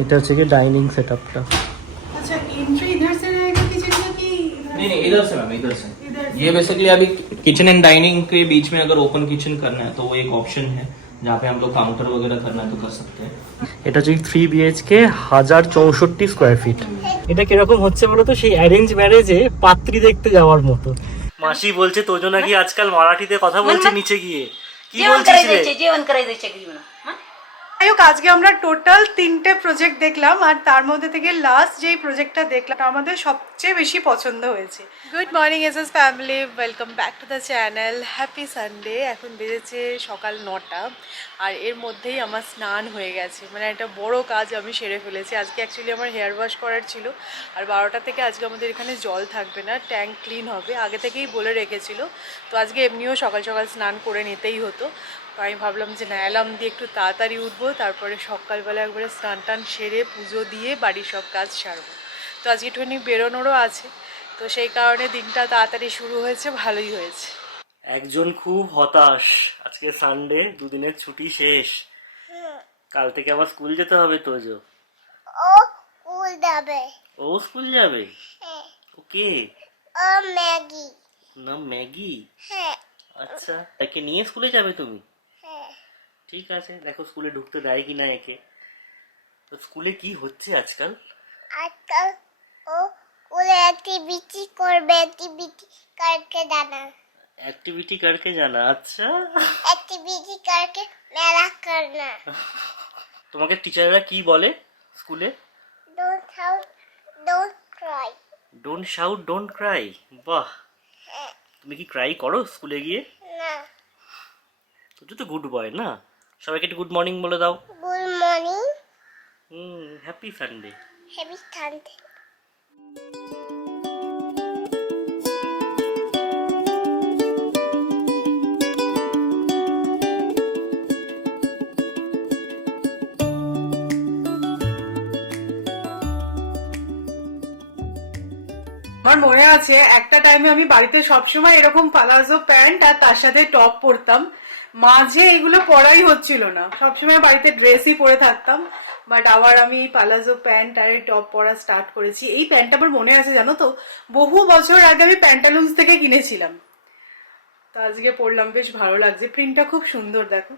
এটা হচ্ছে কি डाइनिंग सेटअपটা। अच्छा एंट्री इधर से रहेगा किचन का कि नहीं इधर से मैम, इधर से। ये बेसिकली अभी किचन एंड डाइनिंग के बीच में अगर ओपन किचन करना है तो वो एक ऑप्शन है जहाँ पे हम लोग काउंटर वगैरह करना है तो कर सकते हैं। এটা হচ্ছে 3 বিএইচকে 1064 স্কয়ার ফিট। এটা কিরকম হচ্ছে বলো তো, সেই অ্যারেঞ্জ ম্যারেজে পাত্রী দেখতে যাওয়ার মতো। মাসি বলছে তোজো নাকি আজকাল মারাঠিতে কথা বলছে নিচে গিয়ে। কি বলছিস রে? जेवण करायचं चक्री আজকে আমরা টোটাল 3টে প্রজেক্ট দেখলাম আর তার মধ্যে থেকে লাস্ট যেই প্রজেক্টটা দেখলাম আমাদের সবচেয়ে বেশি পছন্দ হয়েছে। Good morning SS family, welcome back to the channel. Happy Sunday. এখন বেজেছে সকাল 9টা আর এর মধ্যেই আমার স্নান হয়ে গেছে, মানে একটা বড় কাজ আমি সেরে ফেলেছি। আজকে অ্যাকচুয়ালি আমার হেয়ার ওয়াশ করার ছিল আর 12টা থেকে আজকে আমাদের এখানে জল থাকবে না, ট্যাঙ্ক ক্লিন হবে, আগে থেকেই বলে রেখেছিল। তো আজকে এমনিও সকাল সকাল স্নান করে নিতেই হতো, তো আমি ভাবলাম যে না, অ্যালার্ম দিয়ে একটু তাড়াতাড়ি উঠবো, তারপরে সকালবেলা একবারে স্নান টান সেরে পুজো দিয়ে বাড়ির সব কাজ সারবো। তো আজকে একটুখানি বেরোনোরও আছে, তো সেই কারণে দিনটা তাড়াতাড়ি শুরু হয়েছে, ভালোই হয়েছে। একজন খুব হতাশ, আজকে সানডে, দুদিনের ছুটি শেষ, কাল থেকে আবার স্কুল যেতে হবে। তোজো ও স্কুল যাবে। ও স্কুল যাবে? হ্যাঁ। ওকে। ও ম্যাগি। না ম্যাগি? হ্যাঁ। আচ্ছা, একে নিয়ে স্কুলে যাবে তুমি? হ্যাঁ। ঠিক আছে, দেখো স্কুলে ঢুকতে দেয় কিনা একে। তো স্কুলে কি হচ্ছে আজকাল? আজকাল ও স্কুলে অ্যাক্টিভিটি করবে, অ্যাক্টিভিটি করকে জানা। एक्टिविटी करके जाना। अच्छा, অ্যাক্টিভিটি করকে মেলা করনা। তোমাকে টিচাররা কি বলে স্কুলে? Don't shout, don't cry. Don't shout, don't cry. বাহ, হ্যাঁ। তুমি কি ক্রাই করো স্কুলে গিয়ে? না। তুই তো গুড বয় না, সবাইকে একটু গুড মর্নিং বলে দাও। Good morning. Happy Sunday. Happy Sunday. আমার মনে আছে একটা টাইমে আমি বাড়িতে সবসময় এরকম পালাজো প্যান্ট আর তার সাথে টপ পরতাম, মাঝে এগুলো পরাই হচ্ছিল না, সবসময় বাড়িতে ড্রেসই পরে থাকতাম। বাট আবার আমি পালাজো প্যান্ট আর টপ পরা স্টার্ট করেছি। এই প্যান্টটা আমার মনে আছে, জানো তো, বহু বছর আগে আমি প্যান্টালুন্স থেকে কিনেছিলাম। তো আজকে পরলাম, বেশ ভালো লাগছে, প্রিন্টটা খুব সুন্দর। দেখো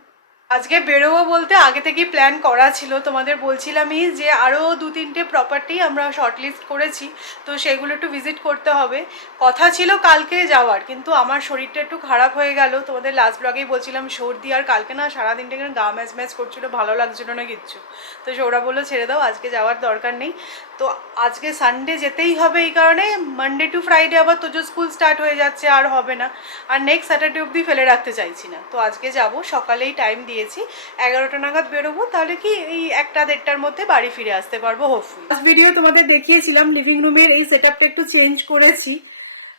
আজকে বেরোবো বলতে আগে থেকেই প্ল্যান করা ছিল, তোমাদের বলছিলামই যে আরও 2-3টে প্রপার্টি আমরা শর্টলিস্ট করেছি, তো সেগুলো একটু ভিজিট করতে হবে। কথা ছিল কালকে যাওয়ার, কিন্তু আমার শরীরটা একটু খারাপ হয়ে গেল, তোমাদের লাস্ট ব্লগেই বলছিলাম সর্দি, আর কালকে না সারাদিনটা কিন্তু গা ম্যাচ ম্যাচ করছিল, ভালো লাগছিল না কিচ্ছু। তো ওরা বললো ছেড়ে দাও, আজকে যাওয়ার দরকার নেই। তো আজকে সানডে যেতেই হবে, এই কারণে মানডে টু ফ্রাইডে আবার তোজো স্কুল স্টার্ট হয়ে যাচ্ছে, আর হবে না, আর নেক্সট স্যাটারডে অবধি ফেলে রাখতে চাইছি না। তো আজকে যাব, সকালেই টাইম দিয়েছি, 11টা নাগাদ বেরোবো, তাহলে কি এই 1টা-1.5টার মধ্যে বাড়ি ফিরে আসতে পারবো হোপফুলি। লাস্ট ভিডিও তোমাদের দেখিয়েছিলাম লিভিং রুমের এই সেটআপটা একটু চেঞ্জ করেছি।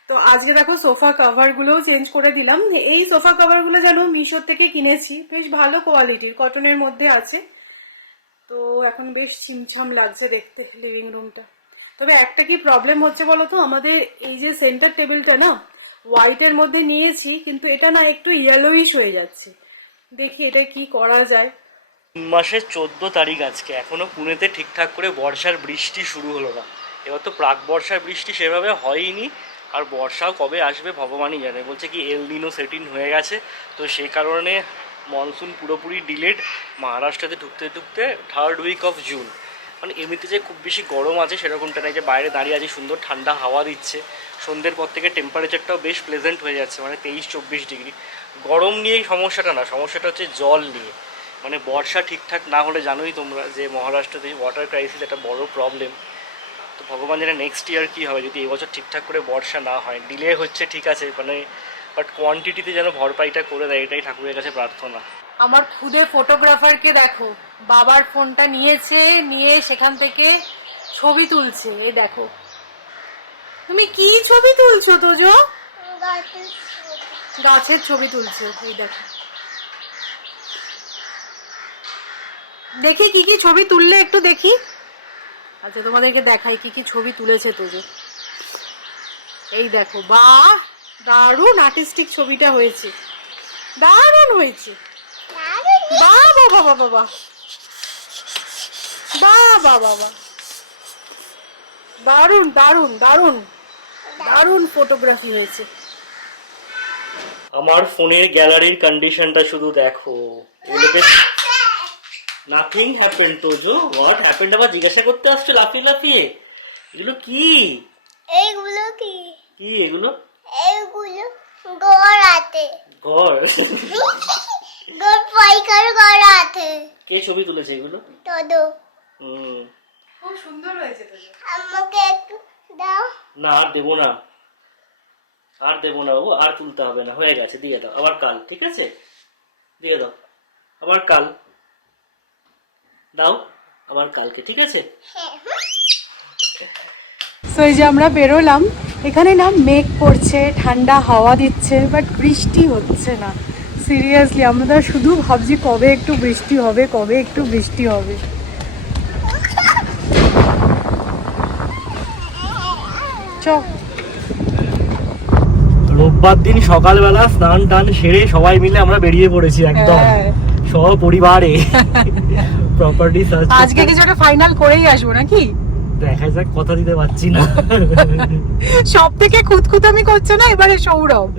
তো আজকে দেখো সোফা কভার গুলোও চেঞ্জ করে দিলাম। এই সোফা কভার গুলো যেন মিশো থেকে কিনেছি, বেশ ভালো কোয়ালিটির, কটনের মধ্যে আছে। তো এখন বেশ ছিমছাম লাগছে দেখতে লিভিং রুমটা। তবে একটা কি প্রবলেম হচ্ছে বলো তো, আমাদের এই যে সেন্টার টেবিলটা না হোয়াইটের মধ্যে নিয়েছি, কিন্তু এটা না একটু ইয়েলোইশ হয়ে যাচ্ছে, দেখি এটা কি করা যায়। মাসের 14 তারিখ আজকে, এখনো পুনেতে ঠিকঠাক করে বর্ষার বৃষ্টি শুরু হলো না। এবার তো প্রাক বর্ষার বৃষ্টি সেভাবে হয়নি, আর বর্ষাও কবে আসবে ভগবানই জানে। বলছে কি এল নিনো সেটিং হয়ে গেছে, তো সেই কারণে মনসুন পুরোপুরি ডিলেড। মহারাষ্ট্রতে ঢুকতে ঢুকতে 3rd উইক অফ জুন। মানে এমনিতে যে খুব বেশি গরম আছে সেরকমটা নেই, যে বাইরে দাঁড়িয়ে আছি, সুন্দর ঠান্ডা হাওয়া দিচ্ছে, সন্ধ্যের পর থেকে টেম্পারেচারটাও বেশ প্লেজেন্ট হয়ে যাচ্ছে, মানে 23-24 ডিগ্রি। গরম নিয়েই সমস্যাটা না, সমস্যাটা হচ্ছে জল নিয়ে। মানে বর্ষা ঠিকঠাক না হলে জানোই তোমরা যে মহারাষ্ট্রতে ওয়াটার ক্রাইসিস একটা বড় প্রবলেম। তো ভগবান জানে নেক্সট ইয়ার কী হবে, যদি এবছর ঠিকঠাক করে বর্ষা না হয়। ডিলে হচ্ছে ঠিক আছে, মানে বাট কোয়ান্টিটিতে যেন ভরপাইটা করে দেয়, এটাই ঠাকুরের কাছে প্রার্থনা। আমার খুদে ফটোগ্রাফারকে দেখো, বাবার ফোনটা নিয়েছে, নিয়ে সেখান থেকে ছবি তুলছে। এই দেখো, তুমি কি ছবি তুলছো তোজো? গাছের ছবি তুলছে। এই দেখো, দেখি কি কি ছবি তুললে একটু দেখি। আচ্ছা তোমাদেরকে দেখাই কি কি ছবি তুলেছে তোজো। এই দেখো, বাহ, দারুণ আর্টিস্টিক ছবিটা হয়েছে, দারুণ হয়েছে। বাহ বাহ বাহ বাহ বাহ, বাহ বাহ বাহ বাহ, দারুণ দারুণ দারুণ দারুণ ফটোগ্রাফি হয়েছে। আমার ফোনের গ্যালারির কন্ডিশনটা শুধু দেখো। এগুলোকে nothing happen Tojo, what happened আবার জিজ্ঞাসা করতে আসছো লাফিয়ে লাফিয়ে? এগুলো কি? এইগুলো কি? কি এগুলো? এইগুলো ঘর আছে। ঘর? ঘর পয়কার ঘর আছে। কে ছবি তুলেছে এগুলো? todo হুম, খুব সুন্দর হয়েছে তো। আমাকে একটু দাও। না আর দেবো না, আর দেবো না, ও আর তুলতে হবে না, হয়ে গেছে, দিয়ে দাও আবার কাল, ঠিক আছে? দিয়ে দাও আবার কাল, দাও আবার কালকে, ঠিক আছে? তো এই যে আমরা বেরোলাম, এখানে না মেঘ পড়ছে, ঠান্ডা হাওয়া দিচ্ছে, বাট বৃষ্টি হচ্ছে না। সিরিয়াসলি আমরা শুধু ভাবছি কবে একটু বৃষ্টি হবে, কবে একটু বৃষ্টি হবে। চ রোববার দিন সকালবেলা স্নান টান সেরে সবাই মিলে আমরা বেরিয়ে পড়েছি একদম হ্যাঁ। সপরিবারে প্রপার্টি সার্চ। আজকে কিছু একটা ফাইনাল করেই আসবো নাকি? দেখা যাক, কথা দিতে পারছি না। সব থেকে খুঁতখুতামি করছে না এবারে সৌরভ।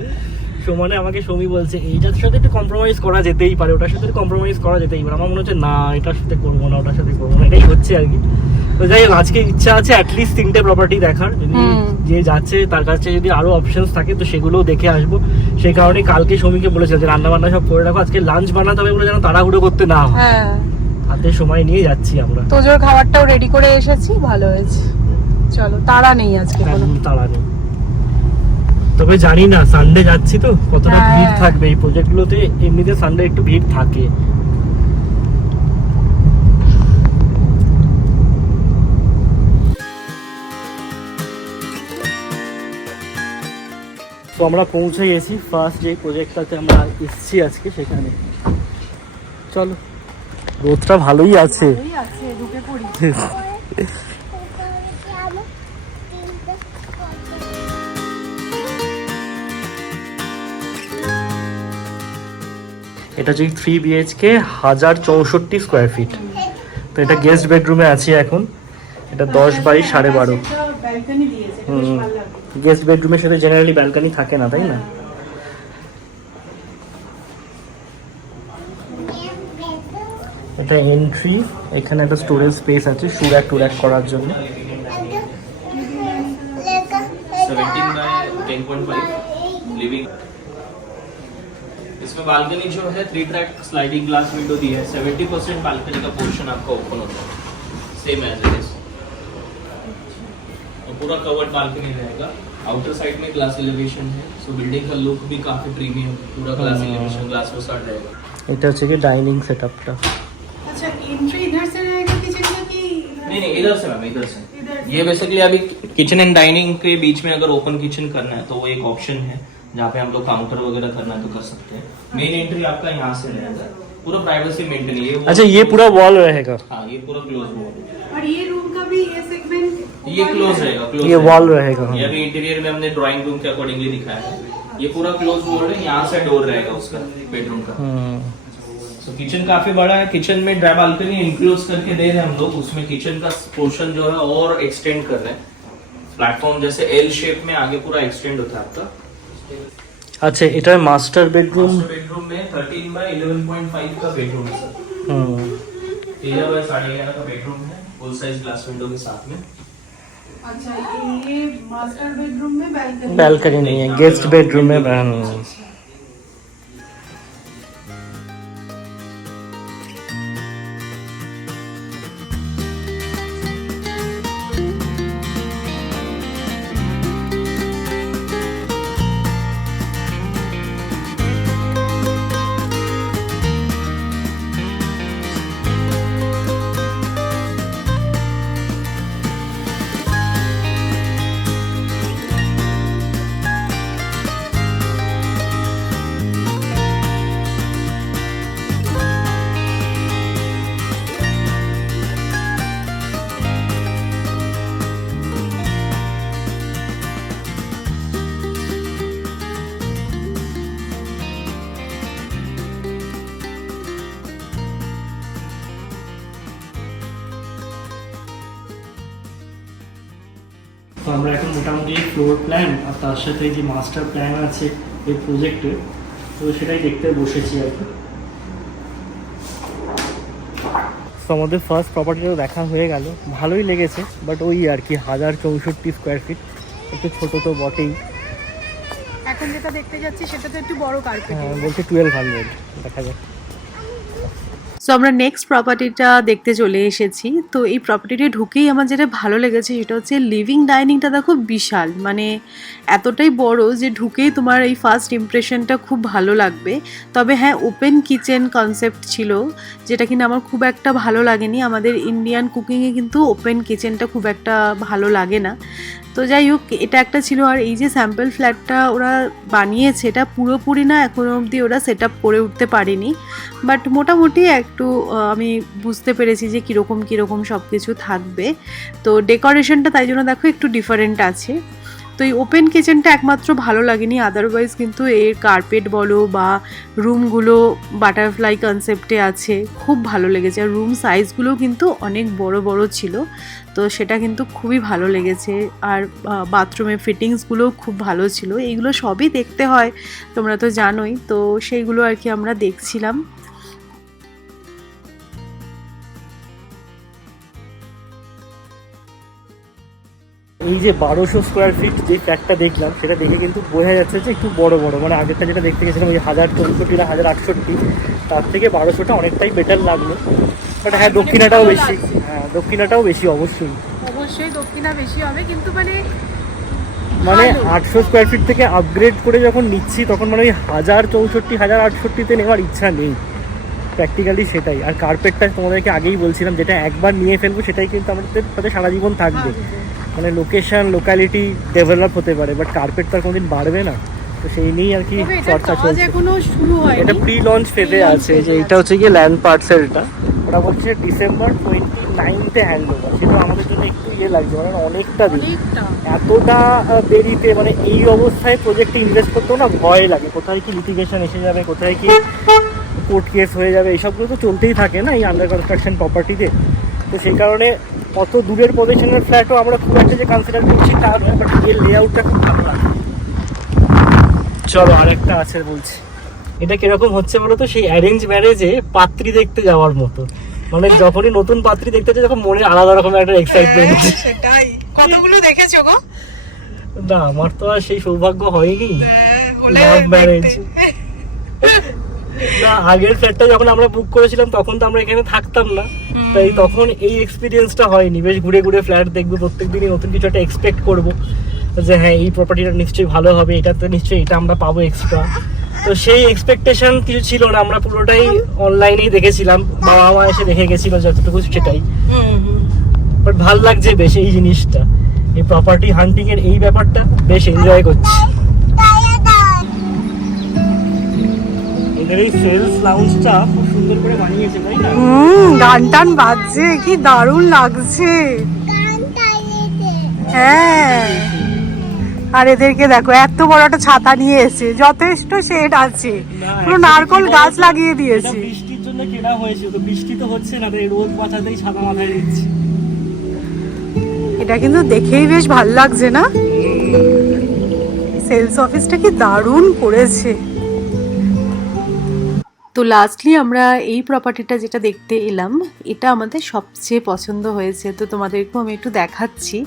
সমানে আমাকে সমী বলছে এইটার সাথে একটু কম্প্রোমাইজ করা যেতেই পারে, ওটার সাথে কম্প্রোমাইজ করা যেতেই পারে। আমার মনে হচ্ছে না, এটার সাথে করবো না, ওটার সাথে করবো না, এটাই হচ্ছে আর কি। তো যাই হোক, আজকে ইচ্ছা আছে অ্যাটলিস্ট 3টে প্রপার্টি দেখার, যদি যে যাচ্ছে তার কাছে যদি আরো অপশনস থাকে তো সেগুলোও দেখে আসবো। সেই কারণে কালকে সমীকে বলেছে যে রান্না বান্না সব করে রাখো, আজকে লাঞ্চ বানাতে হবে বলে যেন তাড়াহুড়ো করতে না হয়। হ্যাঁ, হাতে সময় নিয়ে যাচ্ছি আমরা, তোজোর খাবারটাও রেডি করে এসেছি, ভালো হয়েছে। চলো, তাড়া নেই আজকে কোনো। তেমন তাড়া নেই। তবে জানি না সানডে যাচ্ছি তো কতটা হ্যাঁ। ভিড় থাকবে। এই প্রজেক্টগুলোতে এমনিতে সানডে একটু ভিড় থাকে। তো আমরা পৌঁছে গেছি ফার্স্ট যে প্রজেক্টটাতে আমরা এসেছি আজকে, সেখানে। চলো, রোদটা ভালোই আছে। এই আছে, ঢুকে পড়ি। এটা হচ্ছে 3 BHK 1064 স্কোয়ার ফিট। তো এটা গেস্ট বেডরুমে আছি এখন। এটা 10 বাই 12.5। ব্যালকনি দিয়েছে, বেশ ভালো লাগে। গেস্ট বেডরুমের সাথে জেনারেলি ব্যালকনি থাকে না, তাই না? এটা এন্ট্রি, এখানে একটা স্টোরেজ স্পেস আছে শু র্যাক টু র্যাক করার জন্য। 17 बाय 10.5 लिविंग। इसमें बालकनी जो है 3 ट्रैक स्लाइडिंग ग्लास विंडो दी है। 70% बालकनी का पोर्शन आपका ओपन होता है, सेम एज इट इज। और पूरा कवर्ड बालकनी रहेगा। आउटर साइड में ग्लास एलिवेशन है, सो बिल्डिंग का लुक भी काफी प्रीमियम, पूरा ग्लास एलिवेशन, ग्लास फसाड रहेगा। এটা হচ্ছে কি ডাইনিং সেটআপটা। अच्छा, एंट्री इधर से रहेगा किचन का कि नहीं इधर से मैम, इधर से। इधर से? ये बेसिकली अभी किचन एंड डाइनिंग के बीच में अगर ओपन किचन करना है तो वो एक ऑप्शन है, जहाँ पे हम लोग काउंटर वगैरह करना है तो कर सकते हैं। मेन एंट्री आपका यहाँ से रहेगा, पूरा प्राइवेसी मेंटेन। अच्छा, ये पूरा वॉल रहेगा? हाँ, ये पूरा क्लोज वॉल। और ये रूम का भी ये सेगमेंट ये क्लोज रहेगा, क्लोज ये वॉल रहेगा। ये अभी इंटीरियर में हमने ड्राइंग रूम के अकॉर्डिंगली दिखाया है। ये पूरा क्लोज वॉल है, यहाँ से डोर रहेगा उसका बेडरूम का। तो किचन काफी बड़ा है। किचन में ड्राई बालकनी इंक्लोज करके दे रहे हैं हम लोग, उसमें किचन का पोर्शन जो है और एक्सटेंड कर रहे हैं। प्लेटफॉर्म जैसे एल शेप में आगे पूरा एक्सटेंड होता है आपका। अच्छा, এটা মাস্টার বেডরুম। मास्टर बेडरूम में 13 बाय 11.5 का बेडरूम है सर। 13 बाय 11.5 का बेडरूम है, फुल साइज ग्लास विंडो के साथ में। अच्छा, ये मास्टर बेडरूम में बैल्कनी बैल्कनी नहीं है, गेस्ट बेडरूम में। তো আমরা এখন মোটামুটি ফ্লোর প্ল্যান আর তার সাথে যে মাস্টার প্ল্যান আছে এই প্রজেক্টের, তো সেটাই দেখতে বসেছি আর কি। তো আমাদের ফার্স্ট প্রপার্টিটা দেখা হয়ে গেল, ভালোই লেগেছে, বাট ওই আর কি 1064 স্কোয়ার ফিট, একটু ছোটো তো বটেই। এখন যেটা দেখতে যাচ্ছি সেটা তো একটু বড় কার্পেট। হ্যাঁ বলছে 1200, দেখা যাক। সো আমরা নেক্সট প্রপার্টিটা দেখতে চলে এসেছি। তো এই প্রপার্টিটা ঢুকেই আমার যেটা ভালো লেগেছে সেটা হচ্ছে লিভিং ডাইনিংটা দেখো বিশাল, মানে এতটাই বড় যে ঢুকেই তোমার এই ফার্স্ট ইমপ্রেশনটা খুব ভালো লাগবে। তবে হ্যাঁ, ওপেন কিচেন কনসেপ্ট ছিল, যেটা কিনা আমার খুব একটা ভালো লাগেনি। আমাদের ইন্ডিয়ান কুকিংয়ে কিন্তু ওপেন কিচেনটা খুব একটা ভালো লাগে না। তো যাই হোক, এটা একটা ছিল। আর এই যে স্যাম্পল ফ্ল্যাটটা ওরা বানিয়েছে, এটা পুরোপুরি না এখনো অবধি ওরা সেট আপ করে উঠতে পারেনি, বাট মোটামুটি একটু আমি বুঝতে পেরেছি যে কীরকম সব কিছু থাকবে। তো ডেকোরেশনটা তাই জন্য দেখো একটু ডিফারেন্ট আছে। তো এই ওপেন কিচেনটা একমাত্র ভালো লাগেনি, আদারওয়াইজ কিন্তু এর কার্পেট বলো বা রুমগুলো বাটারফ্লাই কনসেপ্টে আছে, খুব ভালো লেগেছে। আর রুম সাইজগুলো কিন্তু অনেক বড় বড় ছিল, তো সেটা কিন্তু খুবই ভালো লেগেছে। আর বাথরুমের ফিটিংসগুলোও খুব ভালো ছিল। এইগুলো সবই দেখতে হয়, তোমরা তো জানোই, তো সেইগুলো আর কি আমরা দেখছিলাম। এই যে 1200 স্কোয়ার ফিট যে ফ্ল্যাটটা দেখলাম, সেটা দেখে কিন্তু বোঝা যাচ্ছে যে একটু বড় বড়, মানে আগেরটা যেটা দেখতে গেছিলাম ওই 1064 না 1068, তার থেকে 1200টা অনেকটাই বেটার লাগলো। বাট হ্যাঁ, দক্ষিণাটাও বেশি। হ্যাঁ, দক্ষিণাটাও বেশি অবশ্যই দক্ষিণা বেশি হবে, কিন্তু মানে 800 স্কোয়ার ফিট থেকে আপগ্রেড করে যখন নিচ্ছি তখন মানে ওই 1064 1068-তে নেওয়ার ইচ্ছা নেই প্র্যাকটিক্যালি, সেটাই। আর কার্পেটটা তোমাদেরকে আগেই বলছিলাম, যেটা একবার নিয়ে ফেলবো সেটাই কিন্তু আমাদের সাথে সারা জীবন থাকবে। মানে লোকেশন লোকালিটি ডেভেলপ হতে পারে, বাট কার্পেট তো আর কোনোদিন বাড়বে না, তো সেই নিয়েই আর কি চর্চা চলছে। এটা প্রি লঞ্চ ফেজে আছে। যে এটা হচ্ছে গিয়ে ল্যান্ড পার্সেলটা, ওরা বলছে ডিসেম্বর 29-তে হ্যান্ড ওভার। সেটা আমাদের জন্য একটু লাগছে, মানে অনেকটা দিন, এতটা দেরিতে। মানে এই অবস্থায় প্রজেক্টে ইনভেস্ট করতেও না ভয় লাগে, কোথায় কি লিটিগেশন এসে যাবে, কোথায় কি কোর্ট কেস হয়ে যাবে, এইসবগুলো তো চলতেই থাকে না এই আন্ডার কনস্ট্রাকশন প্রপার্টিতে। তো সেই কারণে অত দূরের পজিশনের ফ্ল্যাটও আমরা খুব একটা যে কনসিডার করছি তা নয়, বাট এর লেআউটটা খুব ভালো লাগে। চলো আরেকটা আছে বলছি, এটা কিরকম হচ্ছে বলো তো, সেই অ্যারেঞ্জ ম্যারেজে পাত্রী দেখতে যাওয়ার মতো। মানে যখনই নতুন পাত্রী দেখতে যাচ্ছে তখন মনে আলাদা রকমের একটা এক্সাইটমেন্ট। সেটাই, কতগুলো দেখেছো গো? না, আমার তো আর সেই সৌভাগ্য হয়নি লাভ ম্যারেজ। না, আগের ফ্ল্যাটটা যখন আমরা বুক করেছিলাম তখন তো আমরা এখানে থাকতাম না, তাই তখন এই এক্সপিরিয়েন্সটা হয়নি। বেশ ঘুরে ঘুরে ফ্ল্যাট দেখবো, প্রত্যেক দিনই নতুন কিছু একটা এক্সপেক্ট করবো যে হ্যাঁ এই প্রপার্টিটা নিশ্চয়ই ভালো হবে, এটাতে নিশ্চয়ই এটা আমরা পাবো এক্সট্রা। তো সেই এক্সপেকটেশন কিছু ছিল না, আমরা পুরোটাই অনলাইনেই দেখেছিলাম, বাবা মা এসে দেখে গেছিল যতটুকু সেটাই। বাট ভাল লাগছে বেশ এই জিনিসটা, এই প্রপার্টি হান্টিং এর এই ব্যাপারটা বেশ এনজয় করছি। এদের এই সেলস লাউঞ্জটা খুব সুন্দর করে বানিয়েছে, তাই না? গান টান বাজছে, কি দারুণ লাগছে। হ্যাঁ, আর এদেরকে দেখো এত বড় একটা ছাতা নিয়ে এসেছে, যথেষ্ট শেড আছে, পুরো নারকল গাছ লাগিয়ে দিয়েছে। বৃষ্টির জন্য কেনা হয়েছে, তো বৃষ্টি তো হচ্ছে না, তাই রোদ বাঁচাতেই ছাতা মাথায় দিচ্ছে। এটা কিন্তু দেখেই বেশ ভালো লাগছে না? সেলস অফিসটা কি দারুণ করেছে। তো লাস্টলি আমরা এই প্রপার্টিটা যেটা দেখতে এলাম, এটা আমাদের সবচেয়ে পছন্দ হয়েছে, তো তোমাদেরকেও আমি একটু দেখাচ্ছি।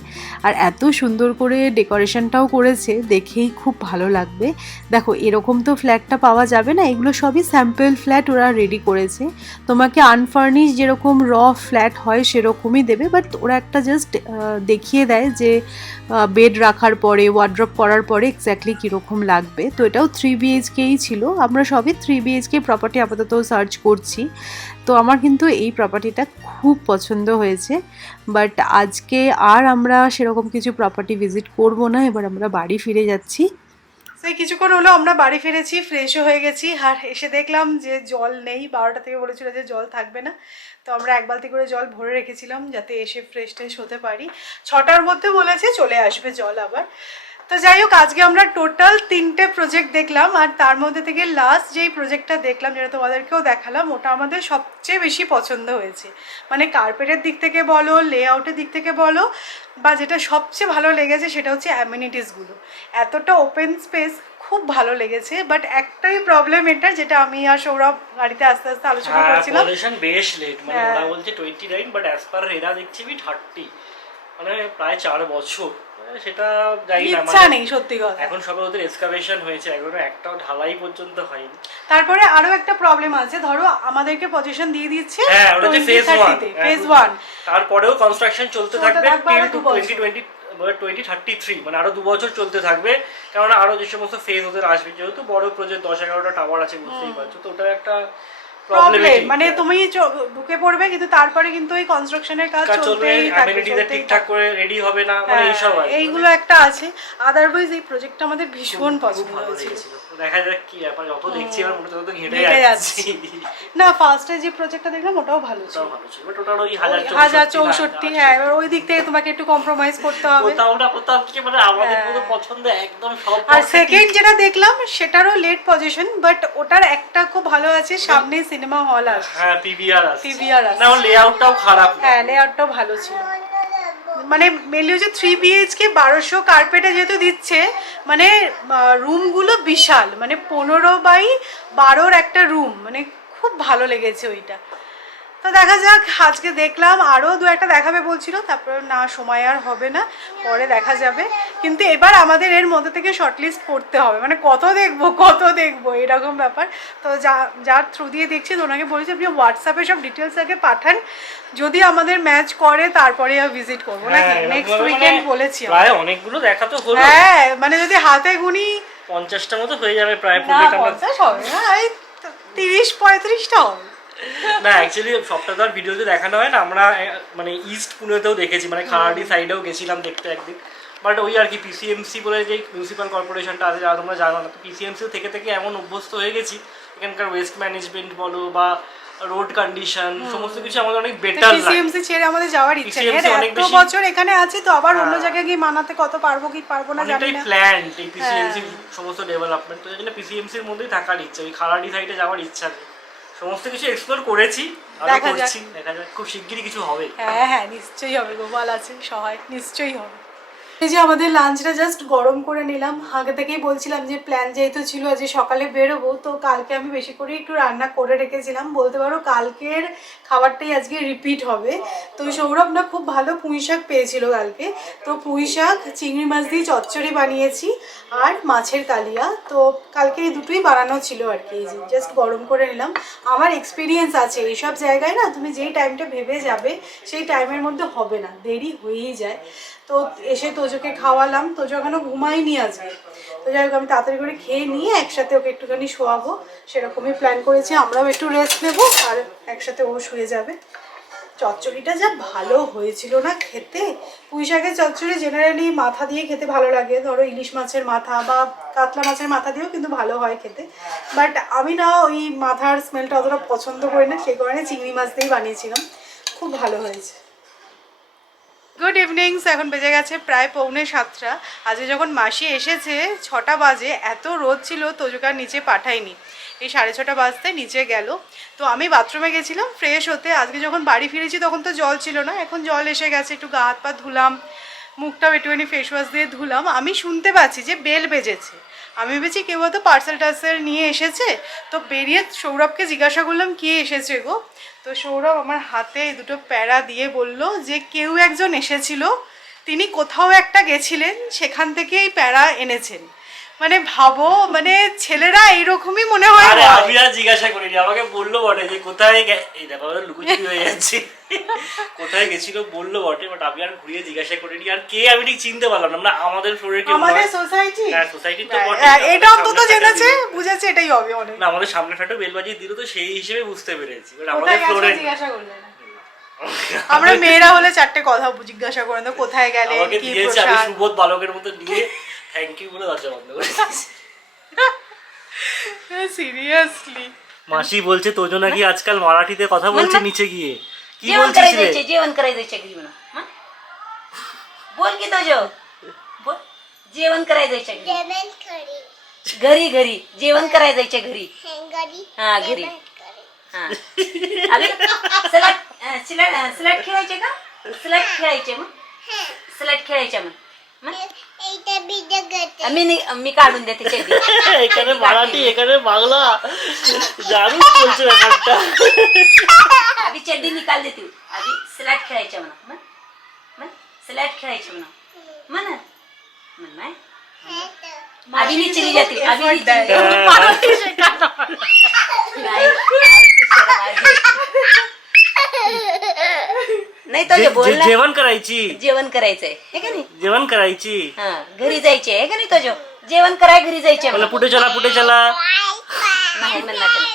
আর এত সুন্দর করে ডেকোরেশনটাও করেছে, দেখেই খুব ভালো লাগবে। দেখো, এরকম তো ফ্ল্যাটটা পাওয়া যাবে না, এগুলো সবই স্যাম্পল ফ্ল্যাট ওরা রেডি করেছে। তোমাকে আনফার্নিশ যেরকম র ফ্ল্যাট হয় সেরকমই দেবে, বাট ওরা একটা জাস্ট দেখিয়ে দেয় যে বেড রাখার পরে, ওয়ার্ড্রপ করার পরে এক্স্যাক্টলি কীরকম লাগবে। তো এটাও 3 BHKই ছিল, আমরা সবই 3 BHK প্রপার্টি আপাতত সার্চ করছি। তো আমার কিন্তু এই প্রপার্টিটা খুব পছন্দ হয়েছে, বাট আজকে আর আমরা সেরকম কিছু প্রপার্টি ভিজিট করব না, এবার আমরা বাড়ি ফিরে যাচ্ছি। সেই কিছুক্ষণ হলো আমরা বাড়ি ফিরেছি, ফ্রেশও হয়ে গেছি, আর এসে দেখলাম যে জল নেই। 12টা থেকে বলেছিল যে জল থাকবে না, তো আমরা 1 বালতি করে জল ভরে রেখেছিলাম যাতে এসে ফ্রেশ ট্রেশ হতে পারি। 6টার মধ্যে বলেছে চলে আসবে জল আবার। তো যাই হোক, আজকে আমরা টোটাল 3টে প্রজেক্ট দেখলাম, আর তার মধ্যে থেকে লাস্ট যেই প্রজেক্টটা দেখলাম, যেটা তোমাদেরকেও দেখালাম, ওটা আমাদের সবচেয়ে বেশি পছন্দ হয়েছে। মানে কার্পেটের দিক থেকে বলো, লেআউটের দিক থেকে বলো, বা যেটা সবচেয়ে ভালো লেগেছে সেটা হচ্ছে অ্যামিনিটিসগুলো। এতটা ওপেন স্পেস, খুব ভালো লেগেছে। বাট একটাই প্রবলেম এটা, যেটা আমি আর সৌরভ গাড়িতে আস্তে আস্তে আলোচনা করেছিলাম, পলিউশন বেশ লেট, মানে ওরা বলছে 29, বাট অ্যাজ পার এরা দেখছি 30, মানে প্রায় 4 বছর। সেটা জানি না, ইচ্ছা মানে নেই সত্যি কথা। এখন সবে ওদের এক্সকাভেশন হয়েছে, এখনো একটাও ঢালাই পর্যন্ত হয়নি। তারপরে আরো একটা প্রবলেম আছে, ধরো আমাদেরকে পজিশন দিয়ে দিচ্ছে হ্যাঁ, ওটা হচ্ছে ফেজ 1, ফেজ 1, তারপরেও কনস্ট্রাকশন চলতে থাকবে আরো টিল 2 বছর। 2033, মানে আরো 2 বছর চলতে থাকবে। কারণ আরো যে সমস্ত ফেজ ওদের আসবে, যেহেতু বড় প্রজেক্ট 10-11টা টাওয়ার আছে, বুঝতেই পারছো, তো ওটা একটা প্রবলেম। মানে তুমি ঢুকে পড়বে, কিন্তু তারপরে কিন্তু এই কনস্ট্রাকশনের কাজ চলবে, চলতেই থাকবে, অ্যামিনিটিতে ঠিকঠাক করে রেডি হবে না, মানে এইসব আছে। এইগুলো একটা আছে। আদারওয়াইজ এই প্রজেক্টটা আমাদের ভীষণ পছন্দ ভালো হয়েছিল। লেগেছিল। দেখা যাক কি ব্যাপার, যত দেখছি আর মনে তত ঘেটে ঘেঁটে যাচ্ছি। না, ফার্স্টে যে প্রজেক্টটা দেখলাম ওটাও ভালো ছিল, ওটাও ভালো ছিল, বাট ওটার ওই 1064। হ্যাঁ, এবার ওই দিক থেকে তোমাকে একটু কম্প্রোমাইজ করতে হবে। কোথাও কি মানে আমাদের মতো পছন্দ একদম সব। আর সেকেন্ড যেটা দেখলাম সেটারও লেট পজিশন, বাট ওটার একটা খুব ভালো আছে, সামনে সিনেমা হল আছে। হ্যাঁ, পিভিআর আছে। পিভিআর আছে। না, ওর লেআউটটাও খারাপ না। হ্যাঁ, লেআউটটাও ভালো ছিল। মানে মেনলি হচ্ছে 3 BHK 1200 কার্পেটে যেহেতু দিচ্ছে, মানে রুমগুলো বিশাল, মানে 15x12 একটা রুম, মানে খুব ভালো লেগেছে ওইটা। তো দেখা যাক, আজকে দেখলাম, আরও 2-একটা দেখাবে বলছিল, তারপর না সময় আর হবে না, পরে দেখা যাবে। কিন্তু এবার আমাদের এর মধ্যে থেকে শর্টলিস্ট করতে হবে, মানে কত দেখবো এরকম ব্যাপার। তো যার থ্রু দিয়ে দেখছি, তো ওনাকে বলেছি আপনি হোয়াটসঅ্যাপে সব ডিটেলস আগে পাঠান, যদি আমাদের ম্যাচ করে তারপরে ভিজিট করবো নাকি, নেক্সট উইকেন্ড বলেছি। প্রায় অনেকগুলো দেখা তো হলো। হ্যাঁ, মানে যদি হাতে গুনি 50টা মতো হয়ে যাবে প্রায়। না, 50 হবে না, এই 30-35টা হবে। না, অ্যাকচুয়ালি সবটা তো আর ভিডিওতে দেখানো হয় না। আমরা মানে ইস্ট পুনেতেও দেখেছি, মানে খারাডি সাইডেও গেছিলাম দেখতে একদিন। বাট ওই আর কি, পিসিএমসি বলে যে মিউনিসিপ্যাল কর্পোরেশনটা আছে, যারা তোমরা জানো না, তো পিসিএমসি থেকে এমন অভ্যস্ত হয়ে গেছি, এখানকার ওয়েস্ট ম্যানেজমেন্ট বলো বা রোড কন্ডিশন, সমস্ত কিছু আমাদের অনেক বেটার লাগে। পিসিএমসি ছেড়ে আমাদের যাওয়ার ইচ্ছা নেই। এত বছর এখানে আছি, তো আবার অন্য জায়গায় গিয়ে মানাতে কত পারবো কি পারবো না জানি না। প্ল্যান এই পিসিএমসি সমস্ত ডেভেলপমেন্ট, তো এই জন্য পিসিএমসির মধ্যেই থাকার ইচ্ছা, ওই খারাডি সাইডে যাওয়ার ইচ্ছা নেই। সমস্ত কিছু এক্সপ্লোর করেছি, আরো করছি, দেখা যাক, খুব শিগগিরই কিছু হবে। হ্যাঁ, নিশ্চয়ই হবে, গোপাল আছে সহায়, নিশ্চয়ই হবে। এই যে আমাদের লাঞ্চটা জাস্ট গরম করে নিলাম। আগে থেকেই বলছিলাম যে প্ল্যান যেহেতু ছিল যে সকালে বেরোবো, তো কালকে আমি বেশি করে একটু রান্না করে রেখেছিলাম, বলতে পারো কালকের খাবারটাই আজকে রিপিট হবে। তো সৌরভ না খুব ভালো পুঁই শাক পেয়েছিল কালকে, তো পুঁই শাক চিংড়ি মাছ দিয়ে চচ্চড়ি বানিয়েছি, আর মাছের কালিয়া। তো কালকে এই দুটোই বানানো ছিল আর কি, জাস্ট গরম করে নিলাম। আমার এক্সপিরিয়েন্স আছে এইসব জায়গায় না, তুমি যেই টাইমটা ভেবে যাবে সেই টাইমের মধ্যে হবে না, দেরি হয়েই যায়। তো এসে তোজোকে খাওয়ালাম, তোজো এখনো ঘুমাইনি আজকে। তো যাই হোক, আমি তাড়াতাড়ি করে খেয়ে নিয়ে একসাথে ওকে একটুখানি শোয়াবো, সেরকমই প্ল্যান করেছি। আমরাও একটু রেস্ট নেবো, আর একসাথে ও শুয়ে যাবে। চচ্চড়িটা যা ভালো হয়েছিল না খেতে। পুঁই শাকের চচ্চড়ি জেনারেলি মাথা দিয়ে খেতে ভালো লাগে, ধরো ইলিশ মাছের মাথা বা কাতলা মাছের মাথা দিয়েও কিন্তু ভালো হয় খেতে। বাট আমি না ওই মাথার স্মেলটা অতটা পছন্দ করি না, সেই কারণে চিংড়ি মাছ দিয়েই বানিয়েছিলাম, খুব ভালো হয়েছে। গুড ইভিনিংস, এখন বেজে গেছে প্রায় 6:45। আজকে যখন মাসি এসেছে 6টা বাজে, এত রোদ ছিল, তোজোকে আর নিচে পাঠাইনি। এই 6:30 বাজতে নিচে গেল। তো আমি বাথরুমে গেছিলাম ফ্রেশ হতে। আজকে যখন বাড়ি ফিরেছি তখন তো জল ছিল না, এখন জল এসে গেছে, একটু গা হাত পা ধুলাম, মুখটাও একটুখানি ফেস ওয়াশ দিয়ে ধুলাম। আমি শুনতে পাচ্ছি যে বেল বেজেছে, আমি ভেবেছি কেউ হয়তো পার্সেল টার্সেল নিয়ে এসেছে। তো বেরিয়ে সৌরভকে জিজ্ঞাসা করলাম কে এসেছে গো। তো সৌরভ আমার হাতে দুটো প্যারা দিয়ে বলল যে কেউ একজন এসেছিল, তিনি কোথাও একটা গেছিলেন, সেখান থেকে এই প্যারা এনেছেন। মানে ভাবো, মানে ছেলেরা এইরকমই মনে হয়। আরে আমি আর জিজ্ঞাসা করিনি, আমাকে বললো বটে যে কোথায় এই দেখো আমাদের লুকোচুরি হয়ে যাচ্ছে, কোথায় গেছিল বললো বটে, বাট আমি আর ঘুরিয়ে জিজ্ঞাসা করিনি। আর কে আমি ঠিক চিনতে পারলাম না, আমাদের ফ্লোরের কেউ, আমাদের সোসাইটি, হ্যাঁ সোসাইটি তো বটে, এটা অন্তত জেনেছে, বুঝেছে এটাই হবে অনেক। না, আমাদের সামনে ফাটো বেল বাজিয়ে দিল, তো সেই হিসেবে বুঝতে পেরেছি, বাট আমাদের ফ্লোরে জিজ্ঞাসা করলে না। আমরা মেয়েরা হলে 4টে কথা জিজ্ঞাসা করেন, তো কোথায় গেলে, আমাকে কি দিয়েছে, আমি প্রসাদ। সুবোধ বালকের মতো নিয়ে থ্যাংক ইউ বলে দরজা বন্ধ করে দিয়েছি। সিরিয়াসলি মাসি বলছে তোজো নাকি আজকাল মারাঠিতে কথা বলছে নিচে গিয়ে, কি जेवण বলছিস রে? करायचं जेवण करायचं चक्री म्हणा बोल की तो जो बोल जेवण करायला जायच्या घरी. जेवण करी घरी घरी जेवण करायला जायच्या घरी. घरी हा, घरी. जेवण करी. हा. अरे, स्लॅट खेळायचे का? स्लॅट खेळायचे मग. स्लॅट खेळायच्या मग. এইটা বিজে গেছে मी काढून देते चड्डी. এখানে মারাঠি এখানে বাংলা দারুণ বলছে ব্যাপারটা। आधी चड्डी निकाल देते. आधी स्लॅट खेळायच्या म्हणा. म्हण स्लॅट खेळायचे म्हणा. म्हण म्हण नाही. अभी नहीं चली जाती. अभी नहीं चली जाती. नहीं, नाही तो जो बोलला जेवण करायची जेवण करायचंय हे का नाही. जेवण करायची हा, घरी जायचे आहे का नाही. तो जो जेवण कराय घरी जायचे मला पुढे चला पुढे चला। नाही म्हणणार त्याला.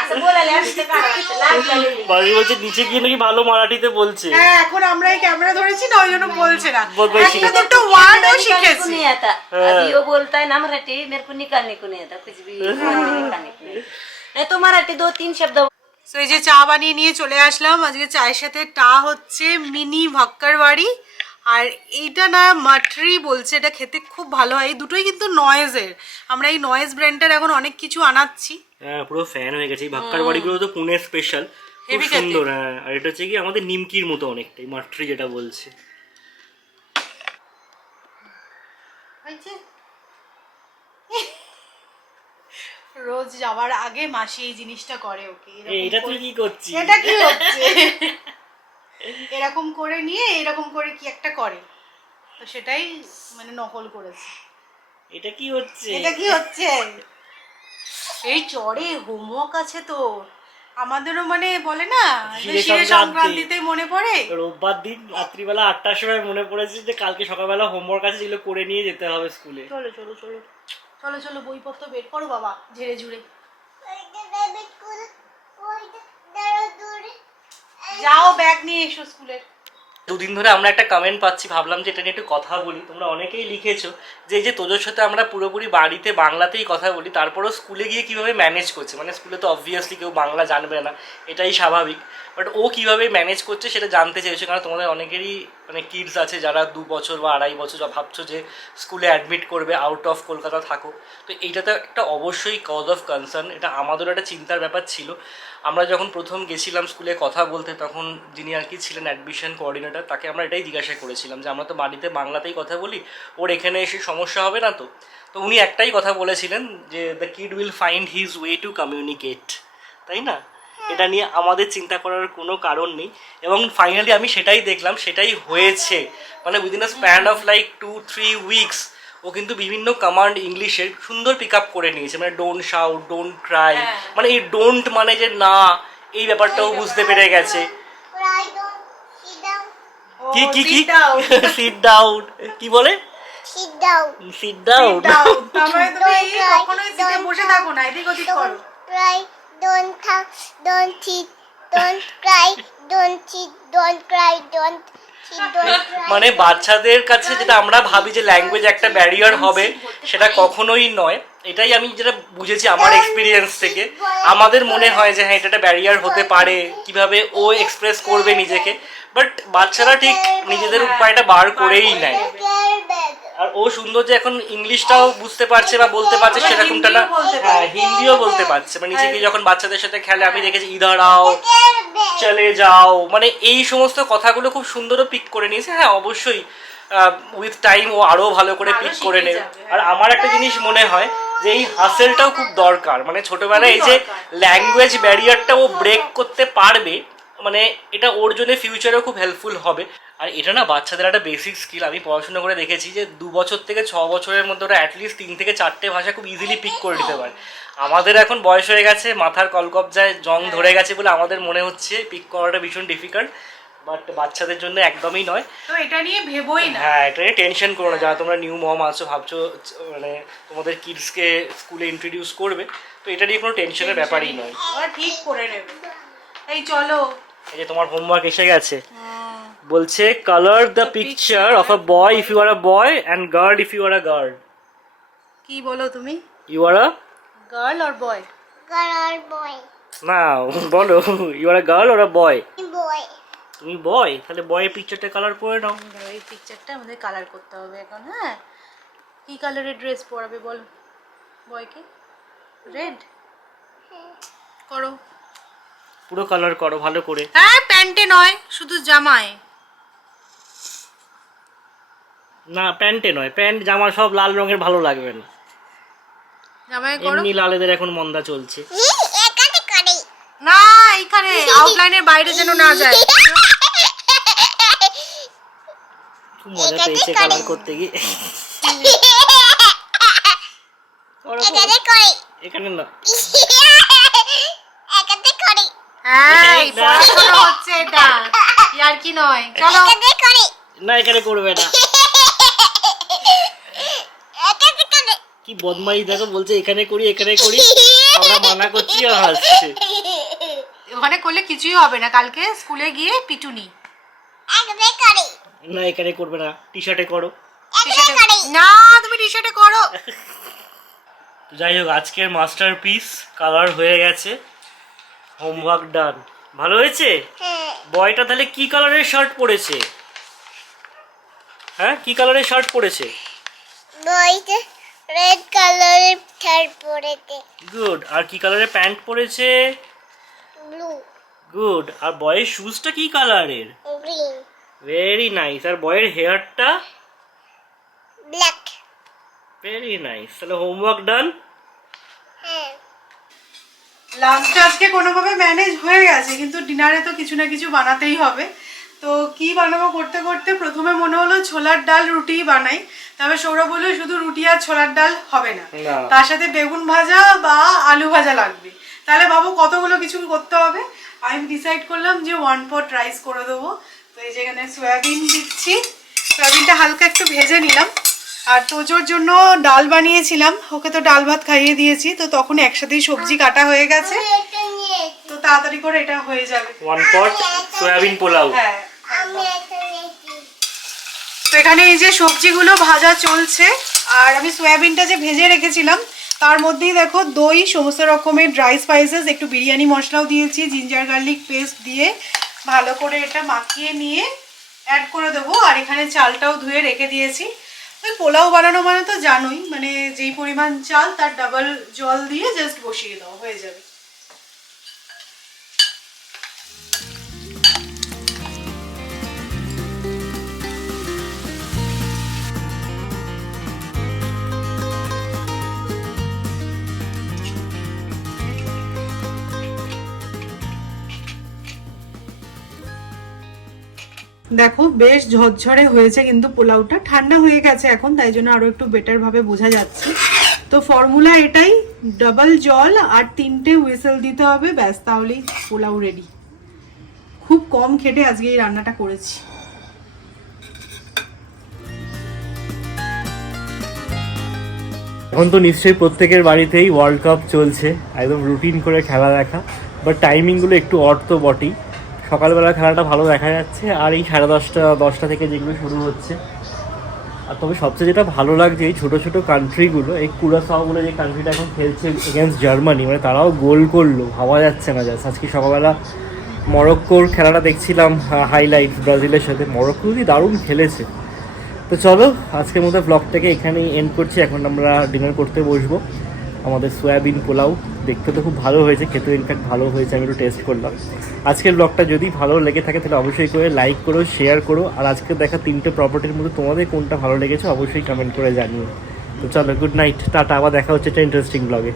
असं बोलायला आमच्या कानात लाज लागलेली. বাড়ি বলছে নিচে গিয়ে নাকি ভালো মারাঠিতে বলছে। হ্যাঁ এখন আমরা এই ক্যামেরা ধরেছি না ওই জন্য বলছে না বলবে একটা শিখেছে। দুটো ওয়ার্ডও निकालने को শিখেছি नहीं आता. अभी वो बोलता है ना मराठी मेरे को निकालने को नहीं आता कुछ भी निकालने को नहीं. नहीं तो मराठी 2-3 शब्द. তো এই যে চা বানিয়ে নিয়ে চলে আসলাম। আজকে চায়ের সাথে টা হচ্ছে মিনি ভাক্কার বাড়ি, আর এইটা না মাটরি বলছে, এটা খেতে খুব ভালো হয়। এই দুটোই কিন্তু নয়েজের। আমরা এই নয়েজ ব্র্যান্ডের এখন অনেক কিছু আনাচ্ছি। হ্যাঁ পুরো ফ্যান হয়ে গেছে। এই ভাক্কার বাড়িগুলো তো পুনে স্পেশাল, খুব হেভি খেতে। সুন্দর। হ্যাঁ আর এটা হচ্ছে কি আমাদের নিমকির মতো অনেকটাই, মাট্রি যেটা বলছে। রোজ যাওয়ার আগে মাসি এই জিনিসটা করে ওকে। এটা তুই কি করছিস? এটা কি হচ্ছে? এরকম করে নিয়ে এরকম করে কি একটা করে, তো সেটাই মানে নকল করেছে। এটা কি হচ্ছে? এটা কি হচ্ছে? এই চড়ে হোমওয়ার্ক আছে তো আমাদেরও, মানে বলে না শিরে শিরে সংক্রান্তি। সংক্রান্তিতে মনে পড়ে। রোববার দিন রাত্রিবেলা 8টার সময় মনে পড়েছে যে কালকে সকালবেলা হোমওয়ার্ক আছে, যেগুলো করে নিয়ে যেতে হবে স্কুলে। চলো চলো চলো চলো চলো বইপত্র বের করো বাবা ঝেড়ে ঝুড়ে। ওইটা বেবি স্কুল ওইটা দাঁড়া দূরে যাও ব্যাগ নিয়ে এসো স্কুলের। দুদিন ধরে আমরা একটা কমেন্ট পাচ্ছি, ভাবলাম যে এটা নিয়ে একটু কথা বলি। তোমরা অনেকেই লিখেছো যে এই যে তোজোর সাথে আমরা পুরোপুরি বাড়িতে বাংলাতেই কথা বলি, তারপরেও স্কুলে গিয়ে কিভাবে ম্যানেজ করছে। মানে স্কুলে তো অবভিয়াসলি কেউ বাংলা জানবে না, এটাই স্বাভাবিক, বাট ও কিভাবে ম্যানেজ করছে সেটা জানতে চেয়েছো। কারণ তোমাদের অনেকেরই মানে কিডস আছে যারা 2 বছর বা 2.5 বছর ভাবছো যে স্কুলে অ্যাডমিট করবে, আউট অফ কলকাতা থাকো, তো এইটা তো একটা অবশ্যই কজ অফ কনসার্ন। এটা আমাদেরও একটা চিন্তার ব্যাপার ছিল। আমরা যখন প্রথম গেছিলাম স্কুলে কথা বলতে, তখন যিনি আর কি ছিলেন অ্যাডমিশন কোঅর্ডিনেটর, তাকে আমরা এটাই জিজ্ঞাসা করেছিলাম যে আমরা তো বাড়িতে বাংলাতেই কথা বলি, ওর এখানে এসে সমস্যা হবে না তো? তো উনি একটাই কথা বলেছিলেন যে the kid will find his way to communicate, তাই না? এটা নিয়ে আমাদের চিন্তা করার কোনো কারণ নেই। এবং ফাইনালি আমি সেটাই দেখলাম, সেটাই হয়েছে। মানে within a span of like 2-3 weeks ও কিন্তু বিভিন্ন কমান্ড ইংলিশের সুন্দর পিক আপ করে নিয়েছে। মানে ডোন্ট শাউট, ডোন্ট ক্রাই, মানে এই ডোন্ট মানে যে না, এই ব্যাপারটাও বুঝতে পেরে গেছে। ক্রাই ডোন্ট সিট ডাউন কি কি কি সিট ডাউন কি বলে? Sit down sit down. তারপরে তুমি কখনোই সিটে বসে থাকো না, এদিক ওদিক করো। ক্রাই ডোন্ট থাক don't sit don't cry don't sit don't cry don't sit don't Cry. মানে বাচ্চাদের কাছে যেটা আমরা ভাবি যে ল্যাঙ্গুয়েজ একটা ব্যারিয়ার হবে, সেটা কখনোই নয়। এটাই আমি যেটা বুঝেছি আমার এক্সপিরিয়েন্স থেকে। আমাদের মনে হয় যে হ্যাঁ এটা একটা ব্যারিয়ার হতে পারে, কিভাবে ও এক্সপ্রেস করবে নিজেকে, বাট বাচ্চারা ঠিক নিজেদের উপায়টা বার করেই নেয়। আর ও সুন্দর যে এখন ইংলিশটাও বুঝতে পারছে বা বলতে পারছে, সেরকমটা না, হ্যাঁ হিন্দিও বলতে পারছে। মানে নিজেকে যখন বাচ্চাদের সাথে খেলে আমি দেখেছি ইধার আও, চলে যাও, মানে এই সমস্ত কথাগুলো খুব সুন্দরও পিক করে নিয়েছে। হ্যাঁ অবশ্যই উইথ টাইম ও আরও ভালো করে পিক করে নেবে। আর আমার একটা জিনিস মনে হয় যে এই হাসেলটাও খুব দরকার। মানে ছোটবেলায় এই যে ল্যাঙ্গুয়েজ ব্যারিয়ারটা ও ব্রেক করতে পারবে, মানে এটা ওর জন্য ফিউচারেও খুব হেল্পফুল হবে। আর এটা না বাচ্চাদের একটা বেসিক স্কিল। আমি পড়াশোনা করে দেখেছি যে 2 বছর থেকে 6 বছরের মধ্যে ওরা অ্যাটলিস্ট 3 থেকে 4টে ভাষা খুব ইজিলি পিক করে নিতে পারে। আমাদের এখন বয়স হয়ে গেছে, মাথার কলকবজায় জং ধরে গেছে বলে আমাদের মনে হচ্ছে পিক করাটা ভীষণ ডিফিকাল্ট, বাট বাচ্চাদের জন্য একদমই নয়। তো এটা নিয়ে ভেবোই না। হ্যাঁ এটা নিয়ে টেনশন করো না। যারা তোমরা নিউ মম আছো, ভাবছো মানে তোমাদের কিডসকে স্কুলে ইন্ট্রোডিউস করবে, তো এটা নিয়ে কোনো টেনশনের ব্যাপারই নয়। ওরা ঠিক করে নেবে। এই চলো, এই যে তোমার হোমওয়ার্ক এসে গেছে, বলছে colour the picture of a boy if you are a boy and girl if you are a girl. কি বলো তুমি? You are a girl or boy? Girl আর বয় না বলো, you are a girl or a boy? Boy তুমি boy, তাহলে বয়ের পিকচারটা কালার করে নাও। এই পিকচারটা আমাদের কালার করতে হবে এখন। হ্যাঁ কি কালারের ড্রেস পরাবে বল বয়কে? রেড করো। পুরো কালার করো ভালো করে। হ্যাঁ প্যান্টে নয়, শুধু জামায়। না প্যান্টে নয়, প্যান্ট জামা সব লাল রঙের ভালো লাগবে না। জামায় করো। এমনি লালেদের এখন মন্দা চলছে। এখানে করি না এইখানে আউটলাইনের বাইরে যেন না যায়। খুব মজা পেয়েছে কালার করতে গিয়ে। করো, করো। এখানে করি এখানে না, এখানে করি হ্যাঁ পড়াশোনা হচ্ছে এটা, আর কি নয়। চলো এখানে করি না এখানে করবে না। এখানে করি কি বদমাইশ দেখো, বলছে এখানে করি এখানে করি, আমরা মানা করছি আর হাসছে। ওখানে করলে কিছুই হবে না, কালকে স্কুলে গিয়ে পিটুনি। এখানে করি না এখানে করবে না, টি শার্টে করো। এখানে করি না তুমি টি শার্টে করো। যাই হোক, আজকের মাস্টারপিস কালার হয়ে গেছে, হোমওয়ার্ক ডান। ভালো হয়েছে। হ্যাঁ বয়টা তাহলে কি কালারের শার্ট পরেছে? হ্যাঁ কি কালারের শার্ট পরেছে? বইতে রেড কালারের শার্ট পরেছে গুড। আর কি কালারের প্যান্ট পরেছে? Blue good. আর বয়ের শুজটা কি কালারের? Green very nice. আর বয়ের হেয়ারটা? Black very nice. তাহলে হোমওয়ার্ক ডান। হ্যাঁ লাঞ্চটা আজকে কোনোভাবে ম্যানেজ হয়ে গেছে, কিন্তু ডিনারে তো কিছু না কিছু বানাতেই হবে। তো কি বানাবো করতে করতে প্রথমে মনে হলো ছোলার ডাল রুটি বানাই, তবে সৌরভ বললো শুধু রুটি আর ছোলার ডাল হবে না, না। তার সাথে বেগুন ভাজা বা আলু ভাজা লাগবে। তাহলে ভাবো কতগুলো কিছু করতে হবে। আমি ডিসাইড করলাম যে 1 পট রাইস করে দেবো। তো এই যেখানে সয়াবিন দিচ্ছি, সয়াবিনটা হালকা একটু ভেজে নিলাম। আর তোজোর জন্য ডাল বানিয়েছিলাম, ওকে তো ডাল ভাত খাইয়ে দিয়েছি, তো তখন একসাথেই সবজি কাটা হয়ে গেছে, এটা নিয়ে তো তাড়াতাড়ি করে এটা হয়ে যাবে। 1 পট সয়াবিন পোলাও। হ্যাঁ আমি এটা নিয়েছি তো এখানে এই যে সবজিগুলো ভাজা চলছে, আর আমি সয়াবিনটা যে ভেজে রেখেছিলাম তার মধ্যেই দেখো দই, সমস্ত রকমের ড্রাই স্পাইসেস, একটু বিরিয়ানি মশলাও দিয়েছি, জিঞ্জার গার্লিক পেস্ট দিয়ে ভালো করে এটা মাখিয়ে নিয়ে অ্যাড করে দেবো। আর এখানে চালটাও ধুয়ে রেখে দিয়েছি। ওই পোলাও বানানো মানে তো জানোই, মানে যেই পরিমাণ চাল তার ডাবল জল দিয়ে জাস্ট বসিয়ে দাও, হয়ে যাবে। দেখো বেশ ঝরঝরে হয়েছে, কিন্তু পোলাওটা ঠান্ডা হয়ে গেছে এখন, তাই জন্য আরো একটু বেটার ভাবে বোঝা যাচ্ছে। তো ফর্মুলা এটাই, ডাবল জল আর 3টে হুইসেল দিতে হবে, ব্যাস তাহলেই পোলাও রেডি। খুব কম খেটে আজকে এই রান্নাটা করেছি। এখন তো নিশ্চয়ই প্রত্যেকের বাড়িতেই ওয়ার্ল্ড কাপ চলছে, একদম রুটিন করে খেলা দেখা, বাট টাইমিংগুলো একটু অড তো বটেই। সকালবেলা খেলাটা ভালো দেখা যাচ্ছে, আর এই 10:30 থেকে যেগুলো শুরু হচ্ছে। আর তবে সবচেয়ে যেটা ভালো লাগছে, এই ছোটো ছোটো কান্ট্রিগুলো, এই কুরাসাও বলে যে কান্ট্রিটা এখন খেলছে এগেনস্ট জার্মানি, মানে তারাও গোল করলো, ভাবা যাচ্ছে না। জাস্ট আজকে সকালবেলা মরক্কোর খেলাটা দেখছিলাম, হাইলাইট ব্রাজিলের সাথে, মরক্কো যদি দারুণ খেলেছে। তো চলো আজকের মতো ব্লগটাকে এখানেই এন্ড করছি। এখন আমরা ডিনার করতে বসবো। আমাদের সয়াবিন পোলাও দেখতে তো খুব ভালো হয়েছে, খেতে ইনফ্যাক্ট ভালো হয়েছে, আমি একটু টেস্ট করলাম। আজকের ব্লগটা যদি ভালো লেগে থাকে তাহলে অবশ্যই করে লাইক করো, শেয়ার করো, আর আজকে দেখা 3টে প্রপার্টির মধ্যে তোমাদের কোনটা ভালো লেগেছে অবশ্যই কমেন্ট করে জানিও। তো চলো, গুড নাইট, টাটা, আবার দেখা হচ্ছে একটা ইন্টারেস্টিং ব্লগে।